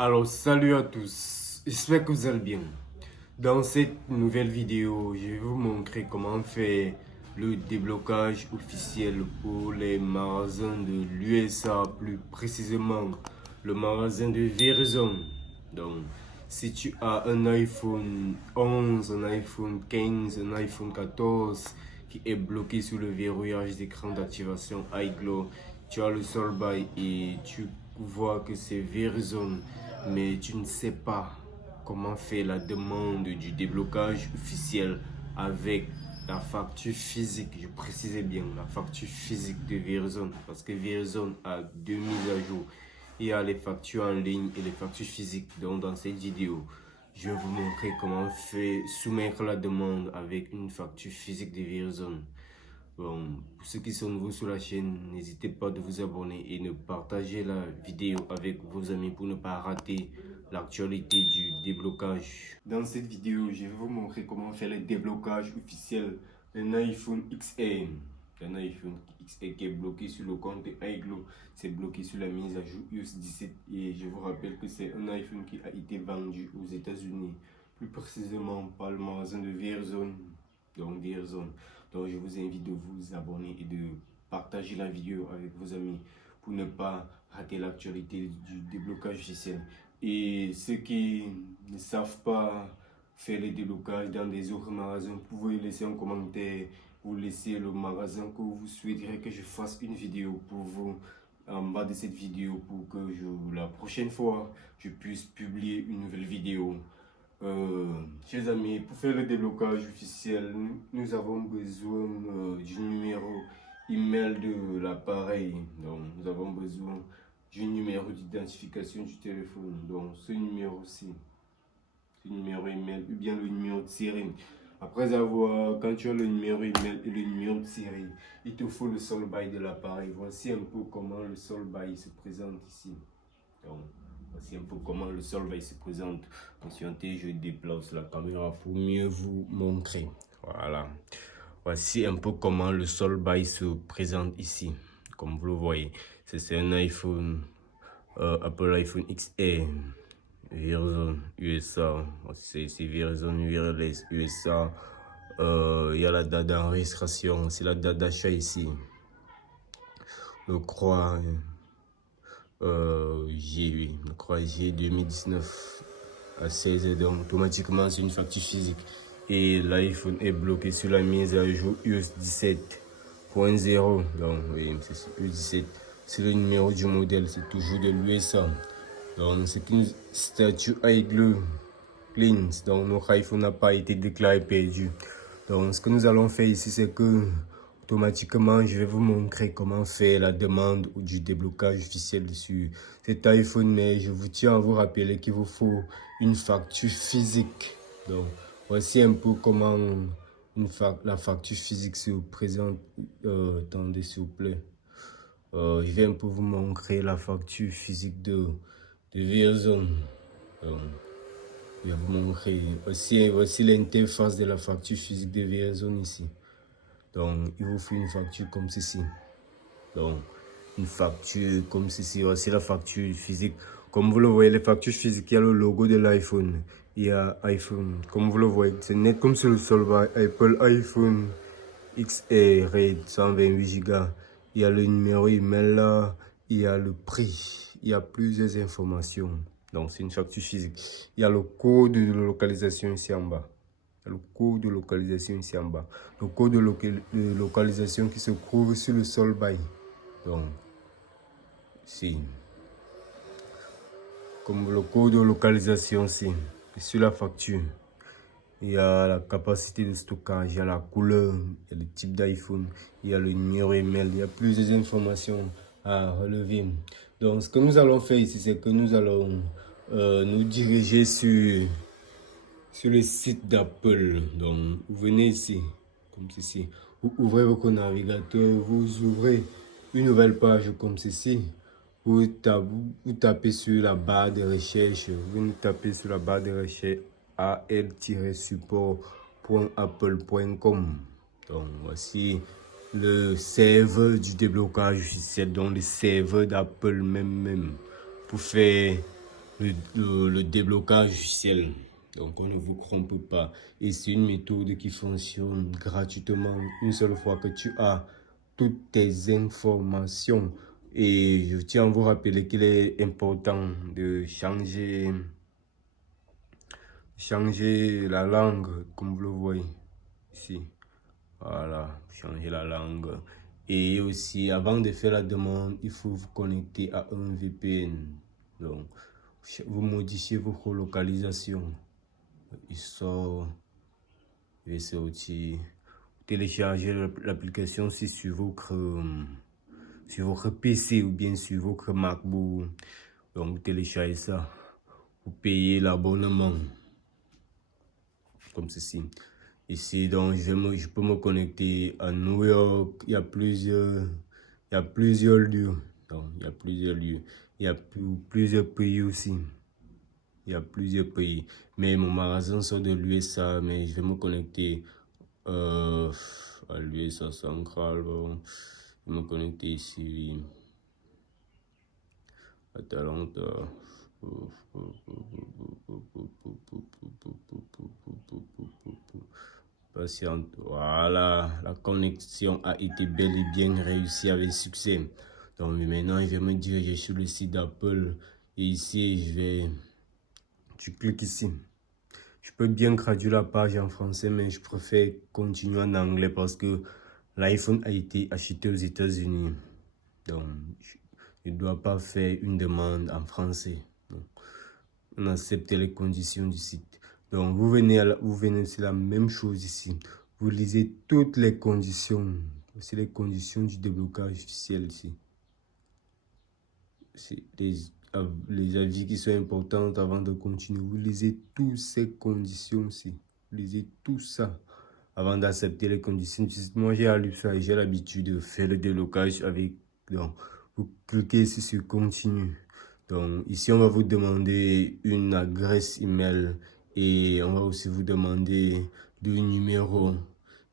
Alors salut à tous, j'espère que vous allez bien. Dans cette nouvelle vidéo, je vais vous montrer comment faire le déblocage officiel pour les magasins de l'USA, plus précisément le magasin de Verizon. Donc, si tu as un iPhone 11, un iPhone 15, un iPhone 14 qui est bloqué sous le verrouillage d'écran d'activation iGlow, tu as le Solbuy et tu vois que c'est Verizon, mais tu ne sais pas comment faire la demande du déblocage officiel avec la facture physique. Je précisais bien la facture physique de Verizon parce que Verizon a deux mises à jour. Il y a les factures en ligne et les factures physiques. Donc dans cette vidéo, je vais vous montrer comment faire soumettre la demande avec une facture physique de Verizon. Bon, pour ceux qui sont nouveaux sur la chaîne, n'hésitez pas de vous abonner et de partager la vidéo avec vos amis pour ne pas rater l'actualité du déblocage. Dans cette vidéo, je vais vous montrer comment faire le déblocage officiel d'un iPhone XR. Un iPhone XR qui est bloqué sur le compte iGlow, c'est bloqué sur la mise à jour iOS 17 et je vous rappelle que c'est un iPhone qui a été vendu aux États-Unis, plus précisément par le magasin de Verizon. Donc Verizon. Donc je vous invite de vous abonner et de partager la vidéo avec vos amis pour ne pas rater l'actualité du déblocage officiel. Et ceux qui ne savent pas faire les déblocages dans des autres magasins, vous pouvez laisser un commentaire ou laisser le magasin que vous souhaiterez que je fasse une vidéo pour vous en bas de cette vidéo pour que la prochaine fois je puisse publier une nouvelle vidéo. Chers amis, pour faire le déblocage officiel, nous avons besoin du numéro email de l'appareil. Donc, nous avons besoin du numéro d'identification du téléphone. Donc, ce numéro-ci, ce numéro email ou bien le numéro de série. Après avoir, quand tu as le numéro email et le numéro de série, il te faut le solde-bail de l'appareil. Voici un peu comment le solde-bail se présente ici. Donc, voici un peu comment le solde se présente. Patientez, je déplace la caméra pour mieux vous montrer. Voilà. Voici un peu comment le solde se présente ici. Comme vous le voyez, c'est un iPhone, Apple iPhone XR, Verizon USA. C'est Verizon Wireless USA. Il y a la date d'enregistration, c'est la date d'achat ici. Je crois. Je crois G 2019 à 16 et donc automatiquement c'est une facture physique et l'iPhone est bloqué sur la mise à jour iOS 17.0. donc oui, c'est iOS 17, c'est le numéro du modèle, c'est toujours de l'USA. Donc c'est une statue iGlow clean, donc notre iPhone n'a pas été déclaré perdu. Donc ce que nous allons faire ici, c'est que automatiquement, je vais vous montrer comment faire la demande ou du déblocage officiel sur cet iPhone. Mais je vous tiens à vous rappeler qu'il vous faut une facture physique. Donc, voici un peu comment la facture physique se présente. Attendez, s'il vous plaît. Je vais un peu vous montrer la facture physique de Verizon. Je vais vous montrer. Voici l'interface de la facture physique de Verizon ici. Donc, il vous faut une facture comme ceci. Donc, une facture comme ceci. Voici la facture physique. Comme vous le voyez, les factures physiques, il y a le logo de l'iPhone. Il y a iPhone. Comme vous le voyez, c'est net comme sur le solde Apple iPhone XR RAID 128 Go. Il y a le numéro email là. Il y a le prix. Il y a plusieurs informations. Donc, c'est une facture physique. Il y a le code de localisation ici en bas. Le code de localisation ici en bas. Le code de localisation qui se trouve sur le solde. Donc, ici. Comme le code de localisation ici. Sur la facture. Il y a la capacité de stockage, il y a la couleur, il y a le type d'iPhone, il y a le numéro email, il y a plusieurs informations à relever. Donc, ce que nous allons faire ici, c'est que nous allons nous diriger sur le site d'Apple. Donc, vous venez ici, comme ceci. Vous ouvrez votre navigateur, vous ouvrez une nouvelle page comme ceci. Vous tapez sur la barre de recherche. Vous tapez sur la barre de recherche al-support.apple.com. Donc, voici le serveur du déblocage officiel, donc le serveur d'Apple même. Pour faire le déblocage officiel. Donc, on ne vous trompe pas. Et c'est une méthode qui fonctionne gratuitement une seule fois que tu as toutes tes informations. Et je tiens à vous rappeler qu'il est important de changer la langue, comme vous le voyez ici. Voilà, changer la langue. Et aussi, avant de faire la demande, il faut vous connecter à un VPN. Donc, vous modifiez votre localisation. Il sort, il va sortir. Téléchargez l'application sur votre PC ou bien sur votre MacBook. Donc, vous téléchargez ça. Vous payez l'abonnement. Comme ceci. Ici, donc, je peux me connecter à New York. Il y a plusieurs lieux. Donc, il y a plusieurs lieux. Il y a plusieurs pays aussi. Il y a plusieurs pays. Mais mon magasin sort de l'USA. Mais je vais me connecter à l'USA central. Je vais me connecter ici. À Atlanta. Patiente. Voilà, la connexion a été bel et bien réussie avec succès. Donc maintenant, je vais me diriger sur le site d'Apple. Et ici, tu cliques ici. Je peux bien traduire la page en français, mais je préfère continuer en anglais parce que l'iPhone a été acheté aux États-Unis. Donc, je ne dois pas faire une demande en français. Donc, on accepte les conditions du site. Donc, vous venez, c'est la même chose ici. Vous lisez toutes les conditions. C'est les conditions du déblocage officiel ici. C'est les avis qui sont importants avant de continuer. Vous lisez toutes ces conditions-ci. Vous lisez tout ça avant d'accepter les conditions du site. Moi, j'ai lu ça et j'ai l'habitude de faire le déblocage avec. Donc, vous cliquez ici sur continue. Donc, ici, on va vous demander une adresse email et on va aussi vous demander le numéro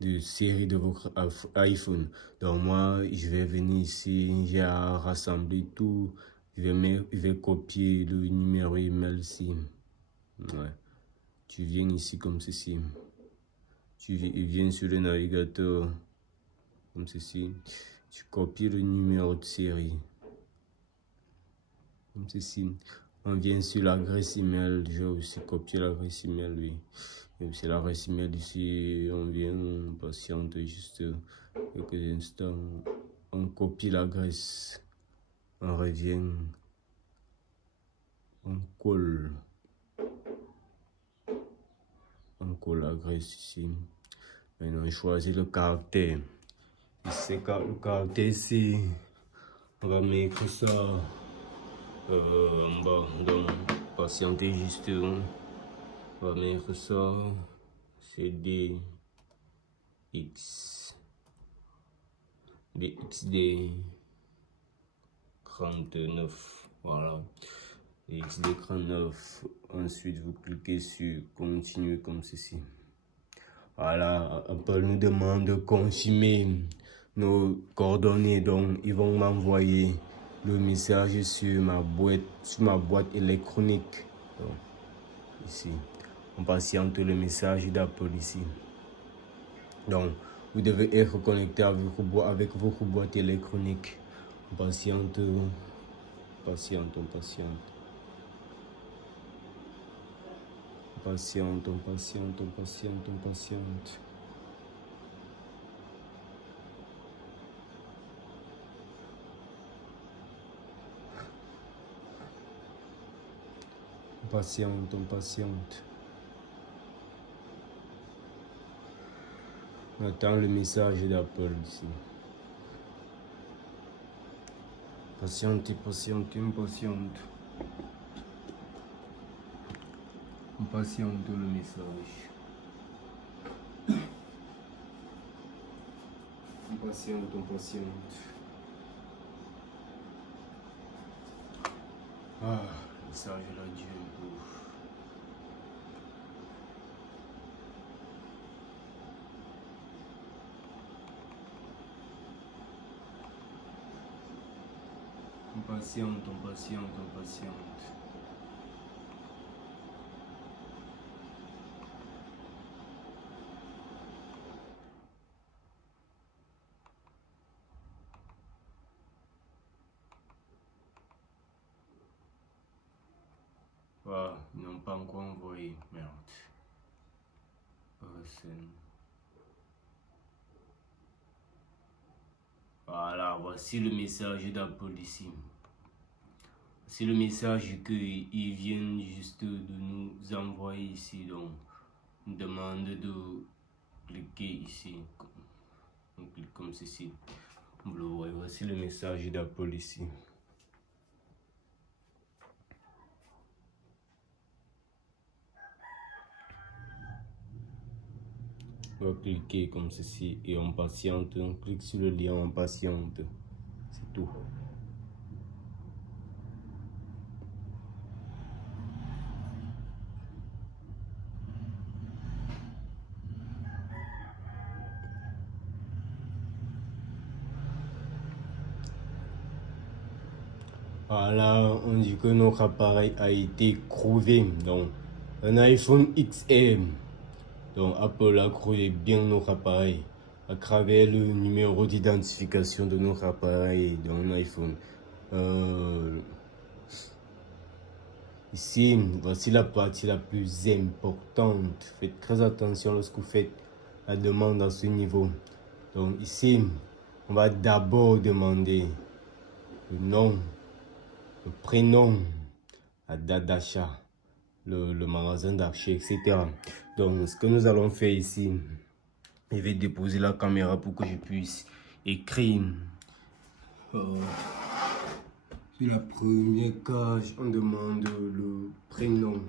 de série de votre iPhone. Donc, moi, je vais venir ici, j'ai rassemblé tout. Je vais copier le numéro email ici. Ouais. Tu viens ici comme ceci. Tu viens sur le navigateur comme ceci. Tu copies le numéro de série. Comme ceci. On vient sur l'adresse email. Je vais aussi copier l'adresse email. Oui. C'est l'adresse email ici. On vient, on patiente juste quelques instants. On copie l'adresse. On revient. On colle. On colle l'adresse ici. Maintenant, on choisit le caractère. C'est le caractère ici. On va mettre ça. Bon, donc, patienter juste. On va mettre ça. C'est DXD 39. Voilà. DXD 39. Ensuite, vous cliquez sur continuer comme ceci. Voilà, Apple nous demande de confirmer nos coordonnées, donc ils vont m'envoyer le message sur ma boîte électronique. Donc, ici, on patiente le message d'Apple ici. Donc, vous devez être connecté avec votre boîte électronique. On patiente. Patiente. On patiente. On attend le message d'Apple ici. Patiente. On patiente le message. On patiente. Ah, le message là, Dieu. On patiente. Ah, ils n'ont pas encore envoyé. Merde. Voilà, voici le message d'Apple ici. C'est le message qu'ils viennent juste de nous envoyer ici. Donc, on demande de cliquer ici. On clique comme ceci. Vous le voyez, voici le message d'Apple ici. On va cliquer comme ceci et on patiente. On clique sur le lien, on patiente. C'est tout. Voilà, on dit que notre appareil a été crevé. Donc, un iPhone XR. Donc, Apple a crevé bien notre appareil à travers le numéro d'identification de notre appareil, de mon iPhone. Ici, voici la partie la plus importante. Faites très attention lorsque vous faites la demande à ce niveau. Donc ici, on va d'abord demander le nom, le prénom, la date d'achat, le magasin d'achat, etc. Donc ce que nous allons faire ici, je vais déposer la caméra pour que je puisse écrire. Sur la première case, on demande le prénom.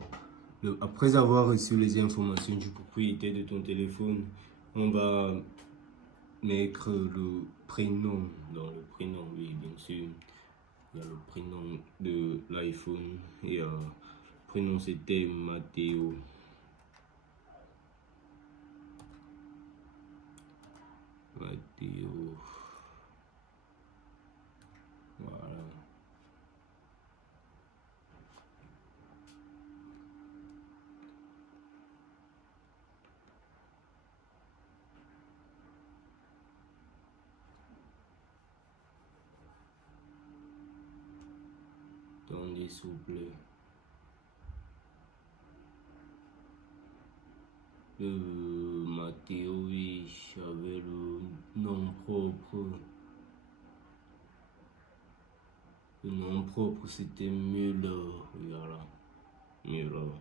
Après avoir reçu les informations du propriétaire de ton téléphone, on va mettre le prénom. Dans le prénom, oui, bien sûr. Il y a le prénom de l'iPhone et le prénom c'était Mathéo. Mathéo. Voilà. Attendez, s'il vous plaît. Mathéo, oui, j'avais le nom propre. Le nom propre c'était Müller. Voilà. Müller.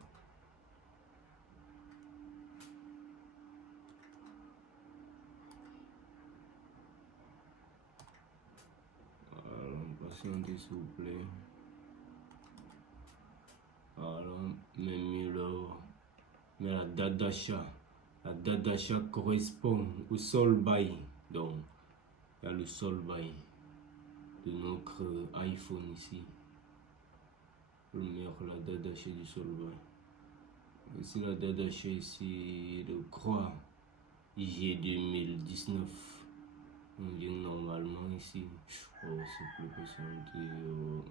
Voilà, patientez s'il vous plaît. Voilà, mais Müller. Mais la date d'achat. La date d'achat correspond au sol bail. Donc, il y a le sol bail de notre iPhone ici. Je vais mettre la date d'achat du sol bail. Ici, la date d'achat ici, le croix IG 2019. On vient normalement ici. Oh, c'est plus possible.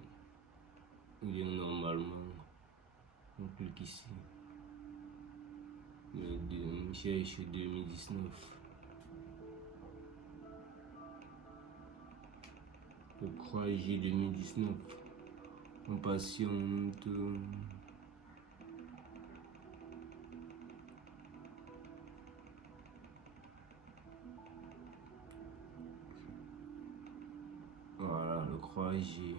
On vient normalement. On clique ici. On cherche 2019. Je crois j'ai 2019. On patiente. Voilà, le croix G.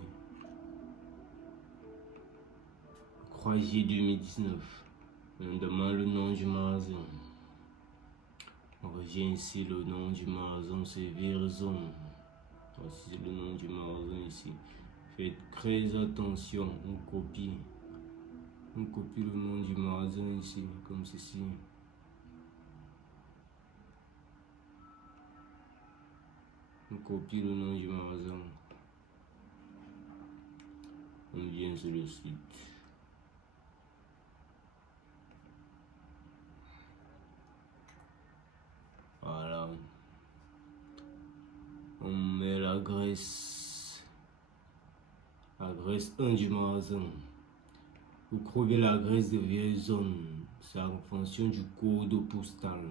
Le croix G 2019. On demande le nom du magasin. On revient ici, le nom du magasin, c'est Verizon. Voici le nom du magasin ici. Faites très attention, on copie. On copie le nom du magasin ici, comme ceci. On copie le nom du magasin. On vient sur le site. Voilà. On met l'adresse 1 du magasin. Vous trouvez l'adresse de Verizon. C'est en fonction du code postal.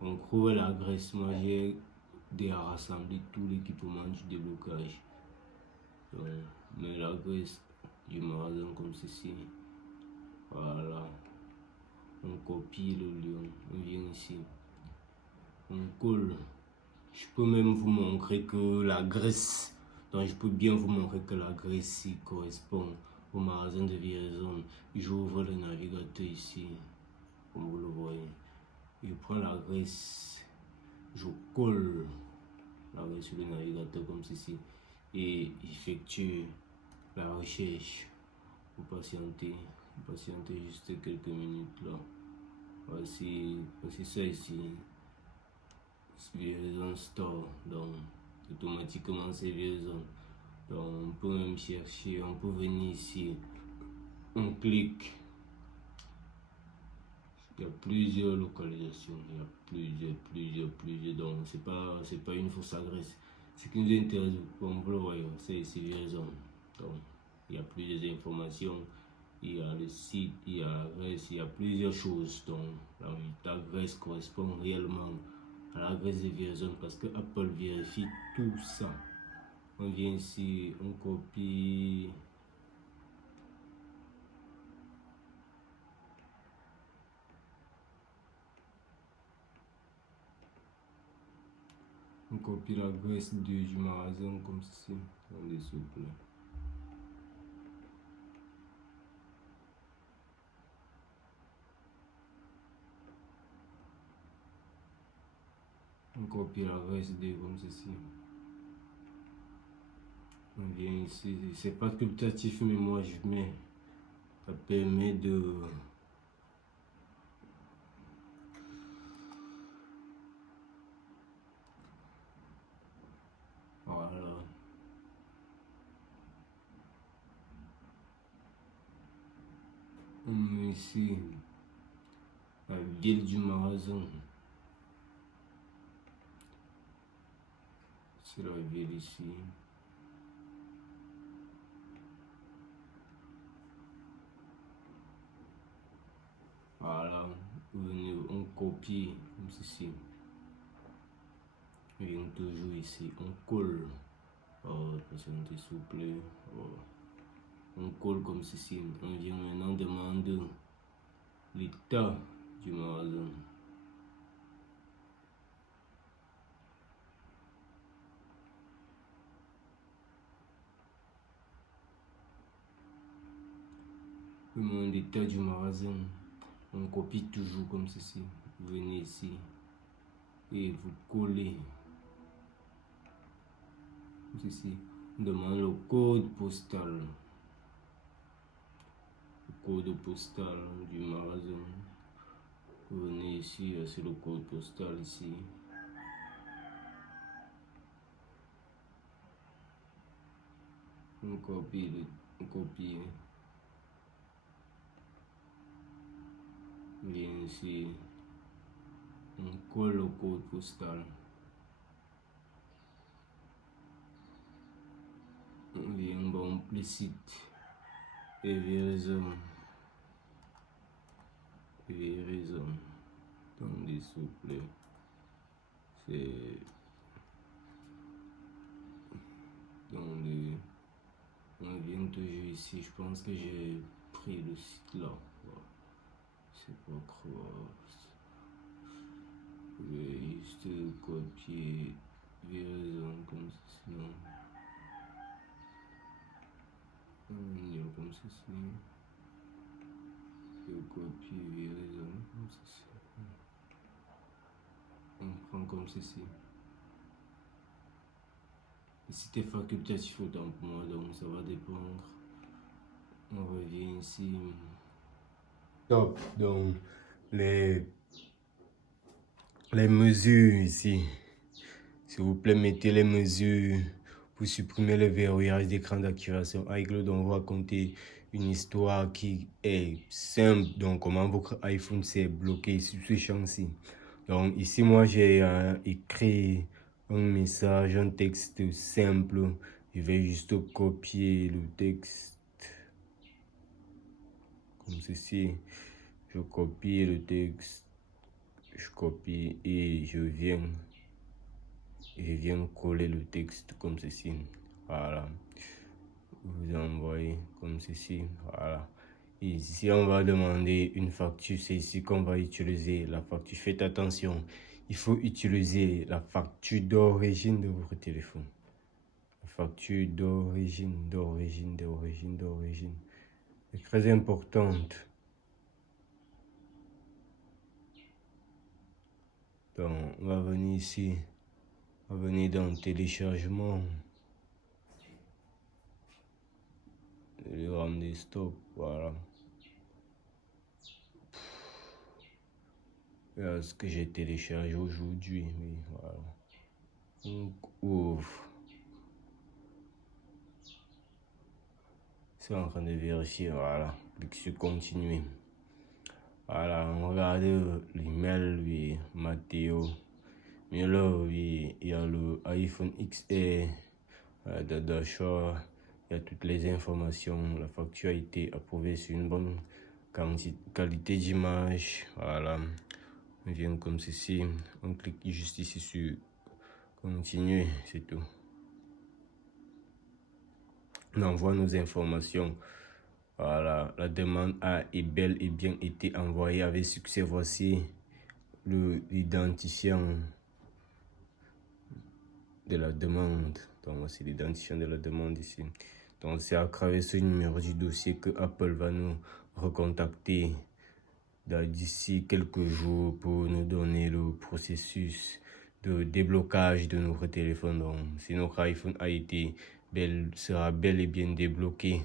On trouve l'adresse. Moi j'ai rassemblé tout l'équipement du déblocage. Donc, on met l'adresse du magasin comme ceci. Voilà. On copie le lion. On vient ici. On colle. Je peux même vous montrer que la graisse. Donc je peux bien vous montrer que la graisse ici correspond au magasin de Verizon. J'ouvre le navigateur ici. Comme vous le voyez. Je prends la graisse. Je colle la graisse sur le navigateur comme ceci. Et j'effectue la recherche. Vous patientez juste quelques minutes là. Voici ça ici. Verizon Store. Donc automatiquement c'est Verizon. Donc on peut même chercher, on peut venir ici. On clique. Il y a plusieurs localisations, il y a plusieurs. Donc c'est pas une fausse adresse. Ce qui nous intéresse, comme vous le voyez, c'est Verizon. Donc il y a plusieurs informations. Il y a le site, il y a l'adresse, il y a plusieurs choses. Donc l'adresse correspond réellement à l'adresse de Verizon parce que Apple vérifie tout ça. On vient ici, on copie. On copie l'adresse du magasin comme ceci. Attendez s'il vous plaît. On copie l'adresse comme ceci. On vient ici. C'est pas facultatif, mais moi je mets. Ça permet de. Voilà. On met ici la ville du magasin. C'est la ville ici. Voilà, on copie comme ceci. On vient toujours ici, on colle. Oh, patientez s'il vous plaît. Oh. On colle comme ceci. On vient maintenant demander l'état du magasin. L'état du magasin. On copie toujours comme ceci. Vous venez ici et vous collez comme ceci. On demande le code postal. Le code postal du magasin. Vous venez ici, c'est le code postal ici. On copie. Bien ici. On colle le code postal. On vient bon le site. Et Verizon. Attendez s'il vous plaît. C'est dans le. On vient toujours ici. Je pense que j'ai pris le site là. C'est pas grave. Je vais juste copier Verizon comme ceci. Comme ceci. Je copie Verizon comme ceci. On prend comme ceci. C'était facultatif autant pour moi, donc ça va dépendre. On revient ici. Top, donc les mesures ici. S'il vous plaît, mettez les mesures pour supprimer le verrouillage d'écran d'activation. Avec le donc on va raconter une histoire qui est simple. Donc comment votre iPhone s'est bloqué sur ce champ-ci. Donc ici moi j'ai écrit un message, un texte simple. Je vais juste copier le texte comme ceci. Je copie le texte, je copie et je viens coller le texte comme ceci. Voilà. Vous envoyez comme ceci. Voilà. Ici, on va demander une facture. C'est ici qu'on va utiliser la facture. Faites attention. Il faut utiliser la facture d'origine de votre téléphone. La facture d'origine. C'est très importante. Donc, on va venir ici. On va venir dans téléchargement. Le RAM des stocks, voilà. Voilà ce que j'ai téléchargé aujourd'hui, oui, voilà. Donc, ouvre. C'est en train de vérifier, voilà. Clique sur continuer. Voilà, on regarde l'email, oui, Mathéo. Mais là, oui, il y a le iPhone XR, d'achat, il y a toutes les informations. La facture a été approuvée sur une bonne qualité d'image. Voilà, on vient comme ceci, on clique juste ici sur continuer, c'est tout. On envoie nos informations. Voilà, la demande a bel et bien été envoyée avec succès. Voici l'identifiant de la demande. Donc voici l'identifiant de la demande ici. Donc c'est à travers ce numéro du dossier que Apple va nous recontacter d'ici quelques jours pour nous donner le processus de déblocage de notre téléphone. Donc si notre iPhone a été sera bel et bien débloqué,